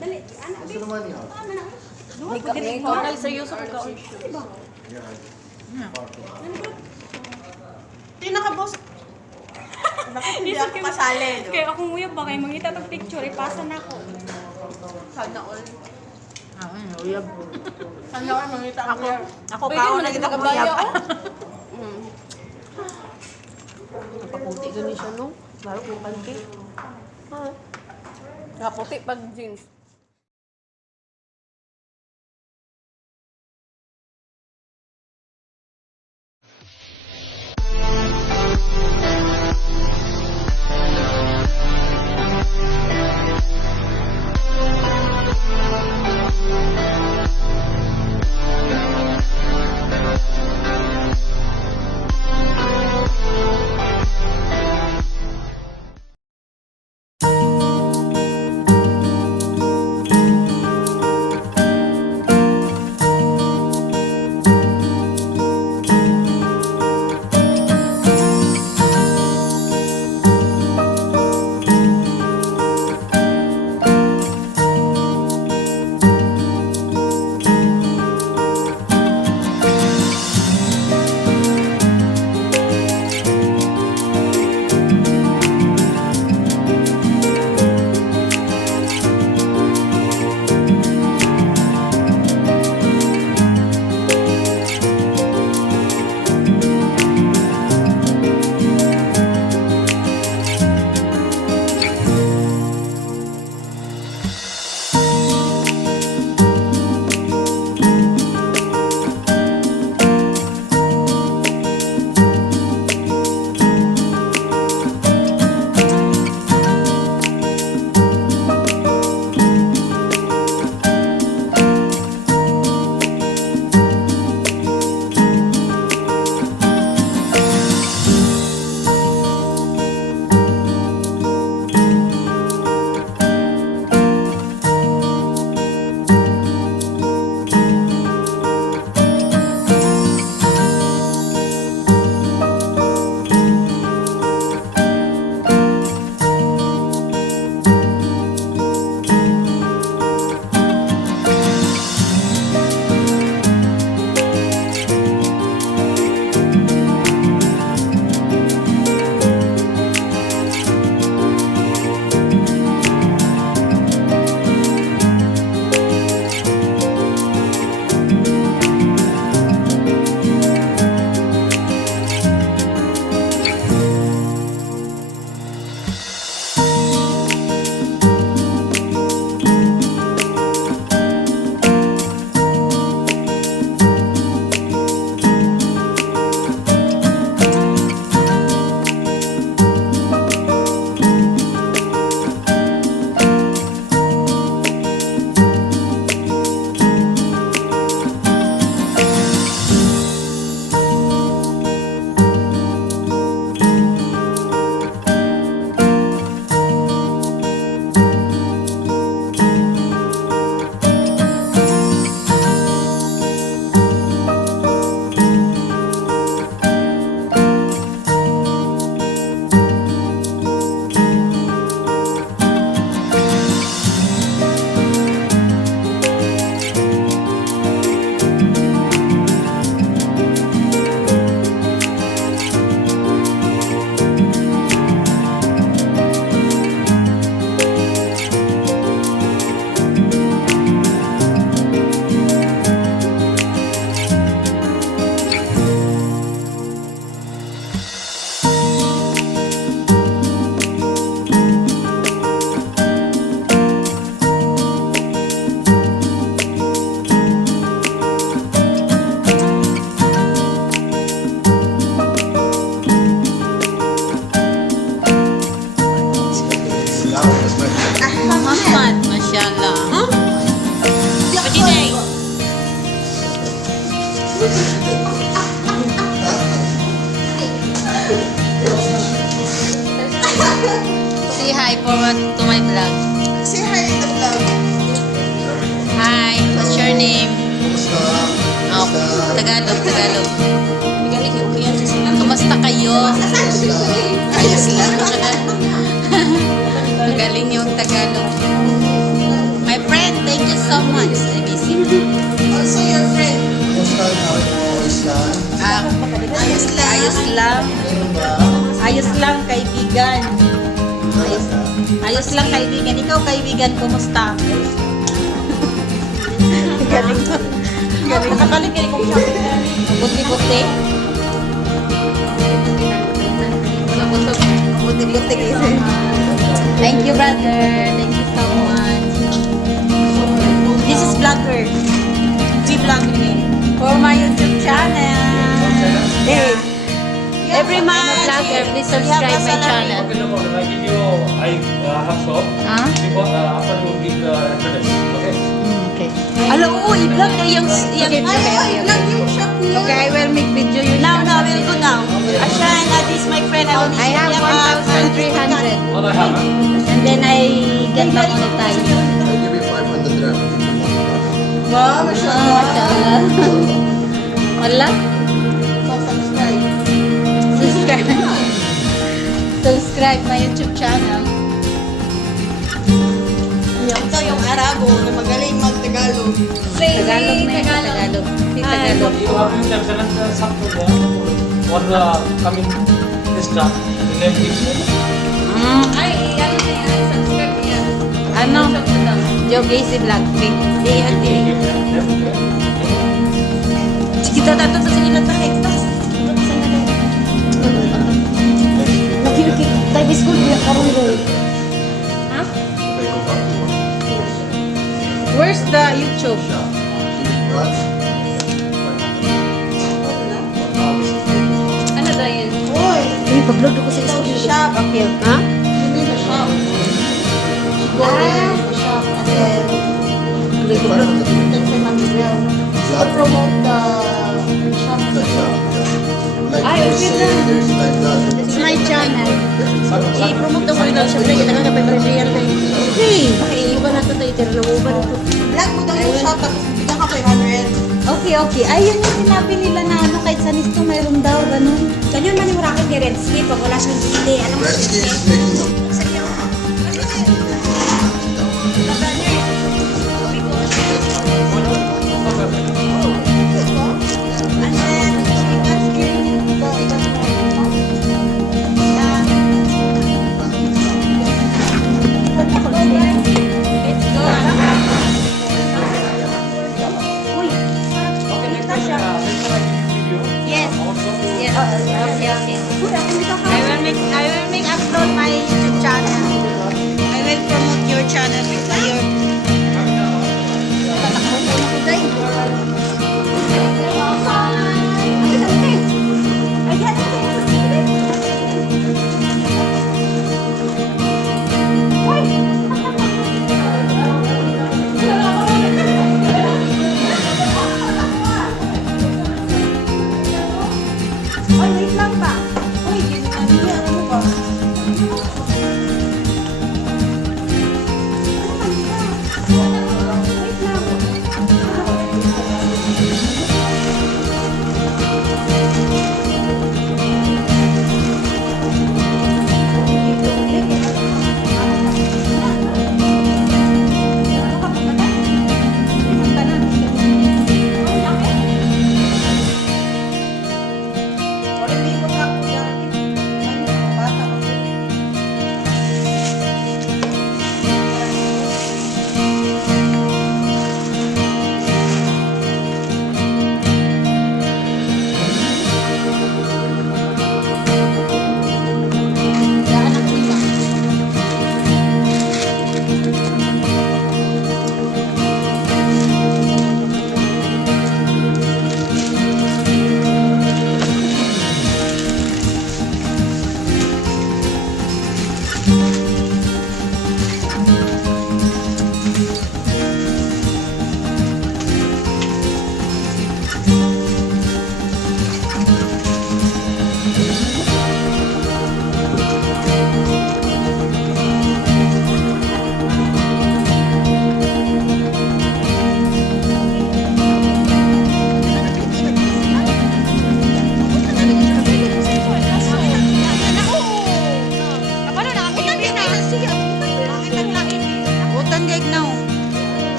Dali, anak. Gusto naman niya. Hindi ko din ikaw na seryoso ko ka. Sino ka, boss? Bakit hindi ako kasali? No? Kaya akong uyab ba kayo mangita tag picture, ipasa na ako. Sana all. Uyab. Sana all, mangita ako. Ako kaon na kita kumiyab. Napaputi gani siya, no? Lalo kung panty. Napaputi pag jeans. Say hi to my vlog. Say hi to the vlog. Hi, what's your name? Oh, Tagalog. Kumusta kayo? Ayos lang. Magaling yung Tagalog. Ayos lang kaibigan. Ikaw kaibigan, kumusta? Galing. Galing. Nakabalik kayo kung shopping na. Buti-buti. Buti-buti kasi. Thank you, brother. Thank you so much. This is vlogger. Vlogger for my YouTube channel. Yeah. Every month. Vlogger, please subscribe my channel. Okay, no problem. I give you, half shop. Ah? Because after you give the entrance. Okay? Okay. Alo, oo, i-vlog na yung... Okay, okay. yung shop niya. Okay, I will make video you Now, we'll go now. Ashan, this is my friend. I have 1,300. What I have, huh? And then I get the monetize. I give you 500 rand. Wow, Mashallah. Wala? subscribe. Subscribe. Subscribe my YouTube channel. Ito yung Arabo na magaling mag-Tagalog. Tagalog na yun. Tagalog. Si Tagalog. You have to tell them something for the coming this time. The name is Ay, ano na yan? Subscribe niya. Ano? Joke Easy Vlog. Sige, tato sa sige na tayo. Tayo biskul, biya karong doon. Ha? Okay, go back to work. Where's the YouTube? Right? Ano ba yun? Uy, Uy, pag-vlog ako sa ito yung shop. Okay. Ha? Hindi na shop. Go there, the shop, and then that's my Miguel. So promote the shop. The shop, yeah. Like Ay, you okay say, lang. there's like that. It's my channel. I-promote daw ko rin daw siyempre, kita ka kapag real na yun. Okay. Iba na ito tayo. Tira na uban ito. Vlog mo daw yung shop, tapos bigyan ka 500. Okay, okay. Ayun yung sinabi nila na ano, kahit sa Nisto mayroon daw, ganun. Ganyan man yung racket ni Red Sea pag wala siyang hindi. Alam mo Red siya. Skin is making them.